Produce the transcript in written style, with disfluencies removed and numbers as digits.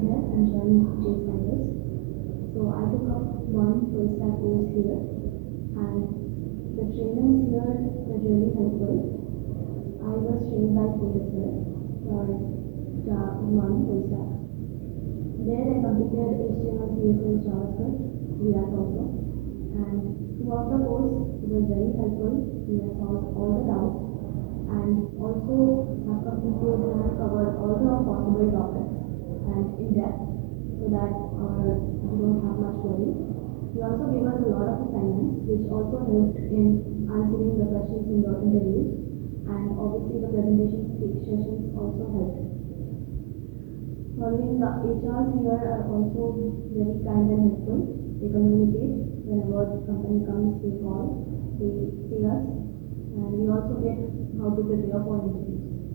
here and joined JSpiders. So I took up one full stack course here, and the trainers here were really helpful. I was trained by Professor for one full stack. There I completed HTML, CSS, JavaScript, React also, and throughout the course it was very helpful. We have solved all the doubts and also have completed and have covered all the possible topics and in depth so that we don't have much worry. He also gave us a lot of assignments which also helped in answering the questions in the interviews, and obviously the presentation sessions also helped. Following the HRs here are also very kind and helpful. They communicate whenever the company comes, they call, they see us, and we also get how to prepare for interviews.